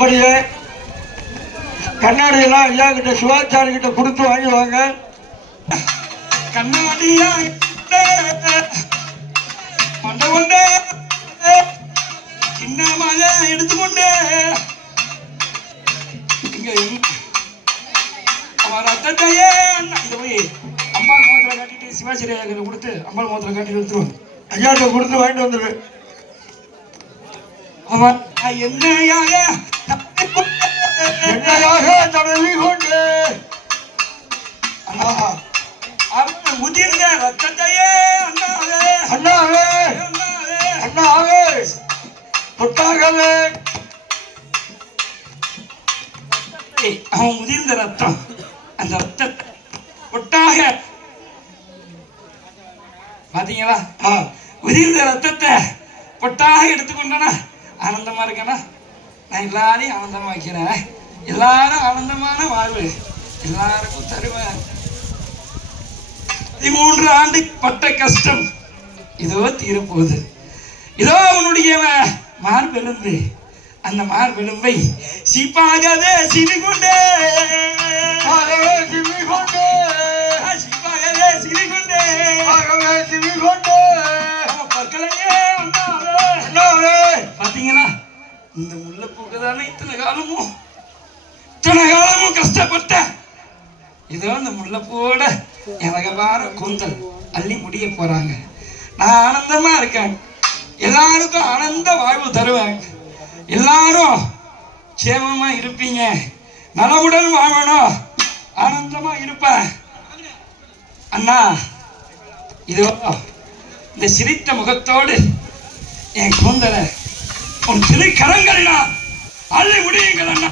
அப்படியே கண்ணாடியெல்லாம் ஐயா கிட்ட சிவாச்சாரி கிட்ட கொடுத்து வாங்கிடுவாங்க. கண்ணாடியா மண்ட கொண்டே. சின்னமாக எடுத்துக்கொண்டே இங்க அவன் ரத்தத்தையே இதை போய் அம்பாள் முகத்துல கட்டிட்டு சிவாச்சாரியா கிட்ட கொடுத்து அம்பாள் முகத்துல கட்டிட்டு எடுத்துருவாங்க ஐயா கிட்ட கொடுத்து வாங்கிட்டு வந்துடுவேன் அவன் என்னையாக என்னையாக தடவி கொண்டு ஆஹா. அவன் முதிர்ந்த ரத்தத்தையே அண்ணாவே. அண்ணாவே. அண்ணாவே. ஏய், அவன் முதிர்ந்த ரத்தம். அந்த ரத்தத்தை ஒட்டாக பாத்தீங்களா? உதிர்ந்த ரத்தத்தை பொட்டாக எடுத்துக்கொண்டனா. ஆனந்தமா இருக்கேன்னா நான் எல்லாரையும் ஆனந்தமாக வைக்கிறேன். எல்லாரும் ஆனந்தமான வாழ்வு. எல்லாருக்கும் தருவேன். பதிமூன்று ஆண்டு பட்ட கஷ்டம். இதோ தீரப்போகுது. இதோ உன்னுடைய மார்பெலும்பு. அந்த மார்பெலும்பை சீப்பாகவே சிவி கொண்டே சிவி இந்த முல்லைப்பூக்கு தானே இத்தனை காலமும் இத்தனை காலமும் கஷ்டப்பட்ட? இதோ இந்த முல்லைப்பூவோட எனகவார கூந்தல் அள்ளி முடிய போறாங்க. நான் ஆனந்தமா இருக்கேன். எல்லாருக்கும் ஆனந்த வாழ்வு தருவேன். எல்லாரும் சேமமா இருப்பீங்க. நலமுடன் வாழணும். ஆனந்தமா இருப்பேன். அண்ணா இதோ இந்த சிரித்த முகத்தோடு என் கூந்தலை உன் திரு கரங்களினால் அள்ளி முடியுங்கள் அண்ணா.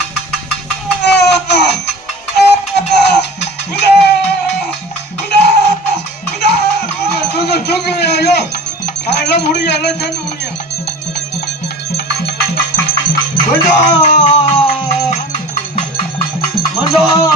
ஆ, ஆ, எல்லாம் முடியும் எல்லாம் சேர்ந்து முடியும் கொஞ்சம் கொஞ்சம்